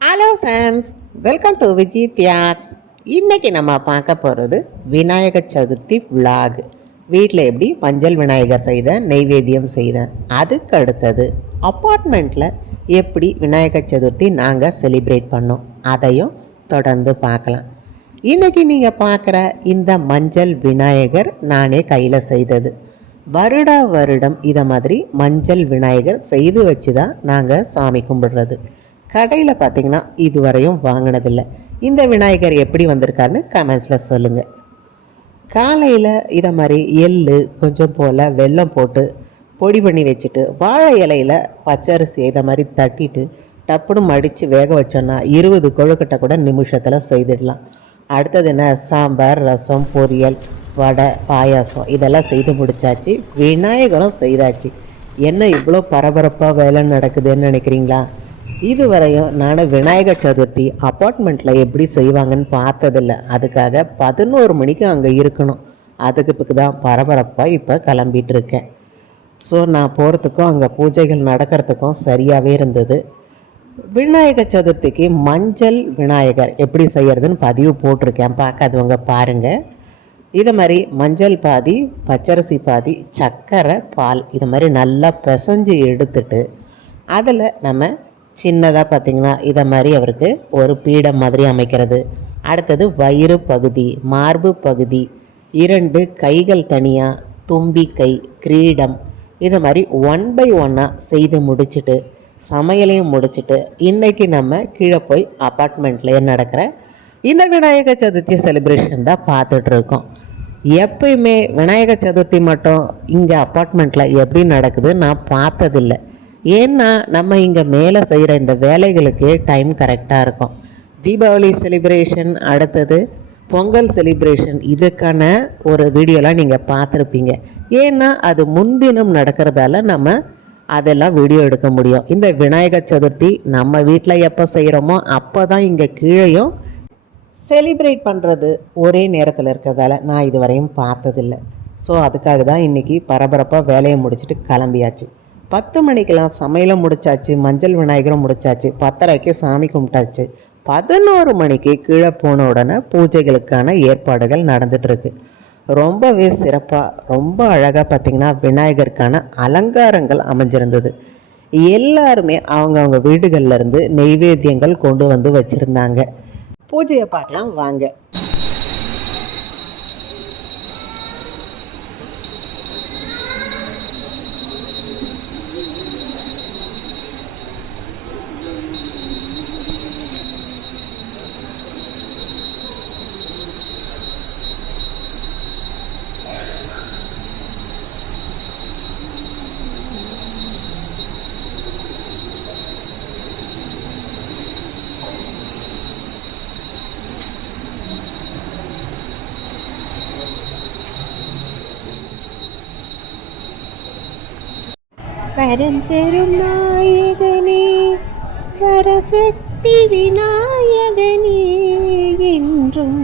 Hello friends, welcome to Viji Thiyags. இன்றைக்கி நம்ம பார்க்க போகிறது விநாயகர் சதுர்த்தி விலாக். வீட்டில் எப்படி மஞ்சள் விநாயகர் செய்தேன், நெய்வேத்தியம் செய்தேன். அதுக்கு அடுத்தது அப்பார்ட்மெண்ட்டில் எப்படி விநாயகர் சதுர்த்தி நாங்கள் செலிப்ரேட் பண்ணோம், அதையும் தொடர்ந்து பார்க்கலாம். இன்றைக்கி நீங்கள் பார்க்குற இந்த மஞ்சள் விநாயகர் நானே கையில் செய்தது. வருடம் இதை மாதிரி மஞ்சள் விநாயகர் செய்து வச்சு தான் நாங்கள் சாமி கும்பிடுறது. கடையில் பார்த்திங்கன்னா இதுவரையும் வாங்கினதில்லை. இந்த விநாயகர் எப்படி வந்திருக்காருன்னு கமெண்ட்ஸில் சொல்லுங்கள். காலையில் இதை மாதிரி எள் கொஞ்சம் போல் வெல்லம் போட்டு பொடி பண்ணி வச்சுட்டு வாழை இலையில் பச்சரிசி இதை மாதிரி தட்டிட்டு டப்புன்னு மடித்து வேக வச்சோன்னா 20 கொழுக்கட்டை கூட நிமிஷத்தில் செய்திடலாம். அடுத்தது என்ன, சாம்பார், ரசம், பொரியல், வடை, பாயாசம் இதெல்லாம் செய்து முடித்தாச்சு. விநாயகரும் செய்தாச்சு. என்ன இவ்வளோ பரபரப்பாக வேலை நடக்குதுன்னு நினைக்கிறீங்களா? இதுவரையும் நான் விநாயகர் சதுர்த்தி அப்பார்ட்மெண்ட்டில் எப்படி செய்வாங்கன்னு பார்த்ததில்லை. அதுக்காக 11 மணிக்கு அங்கே இருக்கணும். அதுக்கு தான் பரபரப்பாக இப்போ கிளம்பிட்டு இருக்கேன். ஸோ நான் போகிறதுக்கும் அங்கே பூஜைகள் நடக்கிறதுக்கும் சரியாகவே இருந்தது. விநாயகர் சதுர்த்திக்கு மஞ்சள் விநாயகர் எப்படி செய்கிறதுன்னு பதிவு போட்டிருக்கேன், பார்க்காதவங்க பாருங்கள். இதை மாதிரி மஞ்சள் பாதி, பச்சரிசி பாதி, சர்க்கரை, பால் இது மாதிரி நல்லா பிசைஞ்சு எடுத்துட்டு அதில் நம்ம சின்னதாக பார்த்திங்கன்னா இதை மாதிரி அவருக்கு ஒரு பீடம் மாதிரி அமைக்கிறது. அடுத்தது வயிறு பகுதி, மார்பு பகுதி, 2 கைகள் தனியாக, தும்பிக்கை, கிரீடம் இது மாதிரி 1 by 1 செய்து முடிச்சுட்டு சமையலையும் முடிச்சுட்டு இன்றைக்கி நம்ம கீழே போய் அப்பார்ட்மெண்ட்லேயே நடக்கிற இந்த விநாயகர் சதுர்த்தி செலிப்ரேஷன் தான் பார்த்துட்ருக்கோம். எப்பயுமே விநாயகர் சதுர்த்தி மட்டும் இங்கே அப்பார்ட்மெண்ட்டில் எப்படி நடக்குது நான் பார்த்ததில்லை. ஏன்னா நம்ம இங்கே மேலே செய்கிற இந்த வேலைகளுக்கு டைம் கரெக்டாக இருக்கும். தீபாவளி செலிப்ரேஷன், அடுத்தது பொங்கல் செலிப்ரேஷன், இதுக்கான ஒரு வீடியோலாம் நீங்கள் பார்த்துருப்பீங்க. ஏன்னா அது முன்தினம் நடக்கிறதால நம்ம அதெல்லாம் வீடியோ எடுக்க முடியும். இந்த விநாயகர் சதுர்த்தி நம்ம வீட்டில் எப்போ செய்கிறோமோ அப்போ தான் இங்கே கீழேயும் செலிப்ரேட் பண்ணுறது ஒரே நேரத்தில் இருக்கிறதால நான் இதுவரையும் பார்த்ததில்லை. ஸோ அதுக்காக தான் இன்றைக்கி பரபரப்பாக வேலையை முடிச்சுட்டு கிளம்பியாச்சு. 10 மணிக்கெலாம் சமையலும் முடித்தாச்சு, மஞ்சள் விநாயகரும் முடித்தாச்சு, 10:30க்கு சாமி கும்பிட்டாச்சு. 11 மணிக்கு கீழே போன உடனே பூஜைகளுக்கான ஏற்பாடுகள் நடந்துகிட்ருக்கு. ரொம்பவே சிறப்பாக ரொம்ப அழகாக பார்த்திங்கன்னா விநாயகருக்கான அலங்காரங்கள் அமைஞ்சிருந்தது. எல்லாருமே அவங்கவுங்க வீடுகள்லேருந்து நெய்வேத்தியங்கள் கொண்டு வந்து வச்சுருந்தாங்க. பூஜையை பார்க்கலாம் வாங்க. வரந்தரும் நாயகனே, வரசக்தி விநாயகனே என்றும்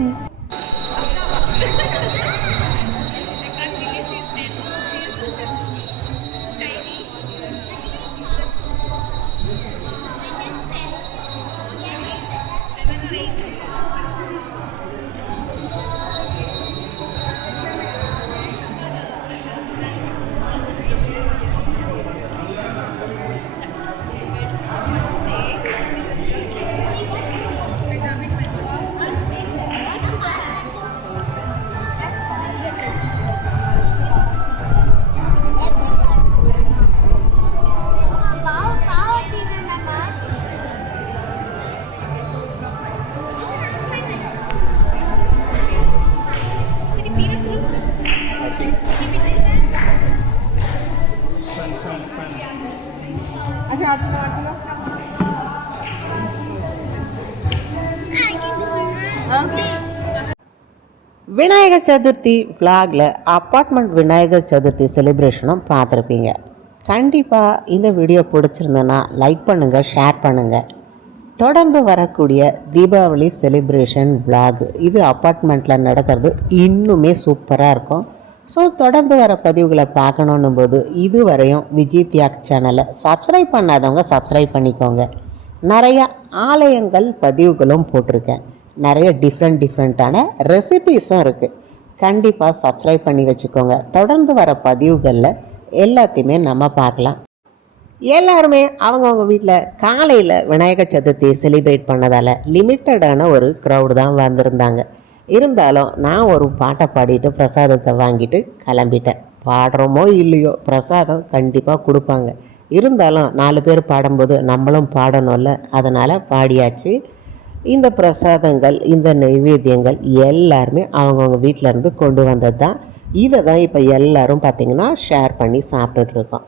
விநாயகர் சதுர்த்தி விலாகில் அப்பார்ட்மெண்ட் விநாயகர் சதுர்த்தி செலிப்ரேஷனும் பார்த்துருப்பீங்க. கண்டிப்பாக இந்த வீடியோ பிடிச்சிருந்தேன்னா லைக் பண்ணுங்கள், ஷேர் பண்ணுங்கள். தொடர்ந்து வரக்கூடிய தீபாவளி செலிப்ரேஷன் விலாக் இது அப்பார்ட்மெண்ட்டில் நடக்கிறது இன்னுமே சூப்பராக இருக்கும். ஸோ தொடர்ந்து வர பதிவுகளை பார்க்கணும் போது இதுவரையும் விஜி தியாக் சேனலை சப்ஸ்கிரைப் பண்ணாதவங்க சப்ஸ்கிரைப் பண்ணிக்கோங்க. நிறைய ஆலயங்கள் பதிவுகளும் போட்டிருக்கேன். நிறைய டிஃப்ரெண்ட்டான ரெசிபீஸும் இருக்குது. கண்டிப்பாக சப்ஸ்கிரைப் பண்ணி வச்சுக்கோங்க. தொடர்ந்து வர பதிவுகளில் எல்லாத்தையுமே நம்ம பார்க்கலாம். எல்லாருமே அவங்கவுங்க வீட்டில் காலையில் விநாயகர் சதுர்த்தி செலிப்ரேட் பண்ணதால் லிமிட்டடான ஒரு க்ரௌடு தான் வந்திருந்தாங்க. இருந்தாலும் நான் ஒரு பாட்டை பாடிட்டு பிரசாதத்தை வாங்கிட்டு கிளம்பிட்டேன். பாடுறோமோ இல்லையோ பிரசாதம் கண்டிப்பாக கொடுப்பாங்க. இருந்தாலும் 4 பேர் பாடும்போது நம்மளும் பாடணும்ல, அதனால் பாடியாச்சு. இந்த பிரசாதங்கள், இந்த நைவேத்தியங்கள் எல்லாருமே அவங்கவுங்க வீட்டிலேருந்து கொண்டு வந்தது தான். இதை தான் இப்போ எல்லோரும் பார்த்திங்கன்னா ஷேர் பண்ணி சாப்பிட்டுட்ருக்கோம்.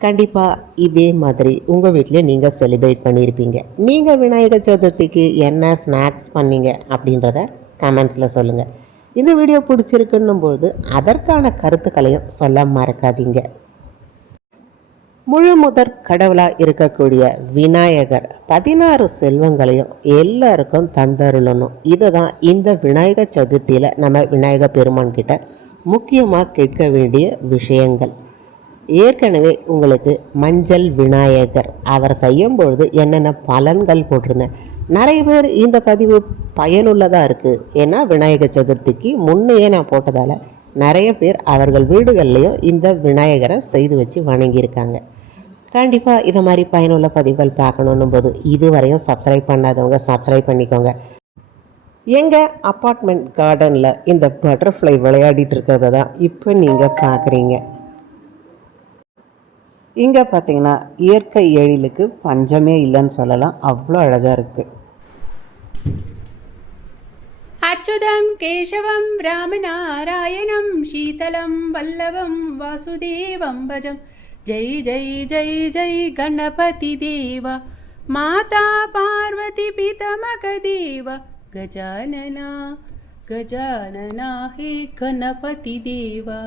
கண்டிப்பாக இதே மாதிரி உங்கள் வீட்டிலே நீங்கள் செலிப்ரேட் பண்ணியிருப்பீங்க. நீங்கள் விநாயகர் சதுர்த்திக்கு என்ன ஸ்நாக்ஸ் பண்ணீங்க அப்படின்றத கமெண்ட்ஸில் சொல்லுங்கள். இந்த வீடியோ பிடிச்சிருக்குன்னும்போது அதற்கான கருத்துக்களையும் சொல்ல மறக்காதீங்க. முழு முதற் கடவுளாக இருக்கக்கூடிய விநாயகர் 16 செல்வங்களையும் எல்லாருக்கும் தந்தருளணும். இதை தான் இந்த விநாயகர் சதுர்த்தியில் நம்ம விநாயகர் பெருமான் கிட்ட முக்கியமாக கேட்க வேண்டிய விஷயங்கள். ஏற்கனவே உங்களுக்கு மஞ்சள் விநாயகர் அவர் செய்யும் பொழுது என்னென்ன பலன்கள் போட்டிருந்தேன். நிறைய பேர் இந்த பதிவு பயனுள்ளதாக இருக்குது. ஏன்னா விநாயகர் சதுர்த்திக்கு முன்னையே நான் போட்டதால் நிறைய பேர் அவர்கள் வீடுகள்லேயும் இந்த விநாயகரை செய்து வச்சு வணங்கியிருக்காங்க. கண்டிப்பாக இதை மாதிரி பயனுள்ள பதிவுகள் பார்க்கணும் போது இதுவரையும் சப்ஸ்கிரைப் பண்ணாதவங்க சப்ஸ்கிரைப் பண்ணிக்கோங்க. எங்கள் அப்பார்ட்மெண்ட் கார்டனில் இந்த பட்டர்ஃப்ளை விளையாடிட்டு இருக்கிறத தான் இப்போ நீங்கள் பார்க்குறீங்க. இங்கே பார்த்தீங்கன்னா இயற்கை எழிலுக்கு பஞ்சமே இல்லைன்னு சொல்லலாம். அவ்வளோ அழகாக இருக்குது. அச்சுதம் கேசவம் ராமநாராயணம் சீதலம் வல்லவம் வாசுதேவம் பஜம். ஜெய் ஜெய் ஜெய் ஜெய் கணபதி தேவா மாதா பார்வதி பிதமக தேவா கஜானனா கஜானனா ஹே கணபதி தேவா.